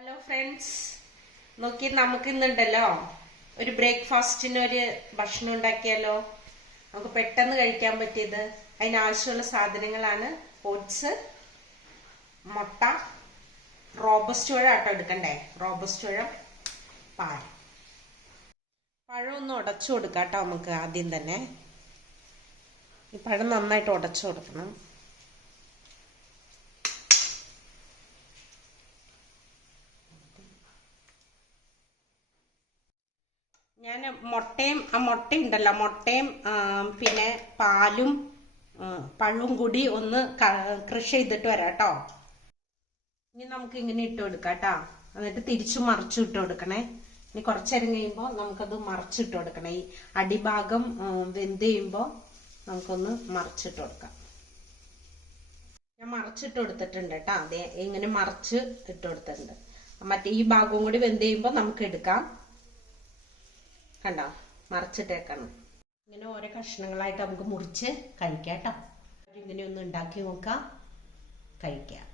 Hello friends, നോക്കി നമുക്ക് ഇന്നുണ്ടല്ലോ ഒരു ബ്രേക്ക്ഫാസ്റ്റിന് ഒരു ഭക്ഷണം ഉണ്ടാക്കിയാലോ. നമുക്ക് പെട്ടെന്ന് കഴിക്കാൻ പറ്റിയത്. അതിനാവശ്യമുള്ള സാധനങ്ങളാണ് ഓട്സ്, മുട്ട, റോബസ്റ്റ് പഴം ആട്ടോ എടുക്കണ്ടേ, റോബസ്റ്റ് പഴം, പാൽ. പഴം ഒന്ന് ഉടച്ചു കൊടുക്കാം കേട്ടോ. നമുക്ക് ആദ്യം തന്നെ ഈ പഴം നന്നായിട്ട് ഉടച്ചു കൊടുക്കണം. ഞാൻ മുട്ടയുണ്ടല്ലോ, മുട്ടയും പിന്നെ പാലും പഴവും കൂടി ഒന്ന് ക്രഷ് ചെയ്തിട്ട് വരാം കേട്ടോ. ഇനി നമുക്ക് ഇങ്ങനെ ഇട്ട് കൊടുക്കാം കേട്ടോ. എന്നിട്ട് തിരിച്ചു മറിച്ചു ഇട്ട് കൊടുക്കണേ. ഇനി കുറച്ചേരം കഴിയുമ്പോൾ നമുക്കത് മറിച്ചിട്ട് കൊടുക്കണേ. ഈ അടിഭാഗം വെന്ത് കഴിയുമ്പോൾ നമുക്കൊന്ന് മറിച്ചിട്ട് കൊടുക്കാം. ഞാൻ മറിച്ചിട്ട് കൊടുത്തിട്ടുണ്ട് കേട്ടോ. അതെ, ഇങ്ങനെ മറിച്ച് ഇട്ട് കൊടുത്തിട്ടുണ്ട്. മറ്റേ ഈ ഭാഗവും കൂടി വെന്ത് കഴിയുമ്പോൾ നമുക്ക് എടുക്കാം. കണ്ടോ, മറിച്ചിട്ടേക്കണം. ഇങ്ങനെ ഓരോ കഷ്ണങ്ങളായിട്ട് നമുക്ക് മുറിച്ച് കഴിക്കാം കേട്ടോ. ഇങ്ങനെ ഒന്ന് ഉണ്ടാക്കി നോക്കാം, കഴിക്കാം.